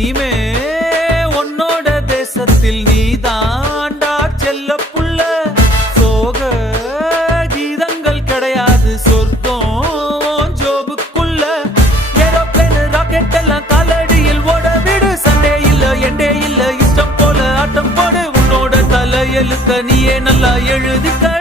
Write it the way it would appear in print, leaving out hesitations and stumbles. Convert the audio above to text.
இனிமே உன்னோட தேசத்தில் நீ தாண்டா செல்ல புள்ள. சோக கீதங்கள் கிடையாது சொர்க்கம் ஜோபுக்குள்ள. ஏரோப்ளேன் ராக்கெட் எல்லாம் காலடியில் ஓட விடு. சண்டே இல்ல எண்டே இல்ல இஷ்டம் போல ஆட்டம் போடு. உன்னோட தலையெழுத்த நீயே நல்லா எழுதிக்க.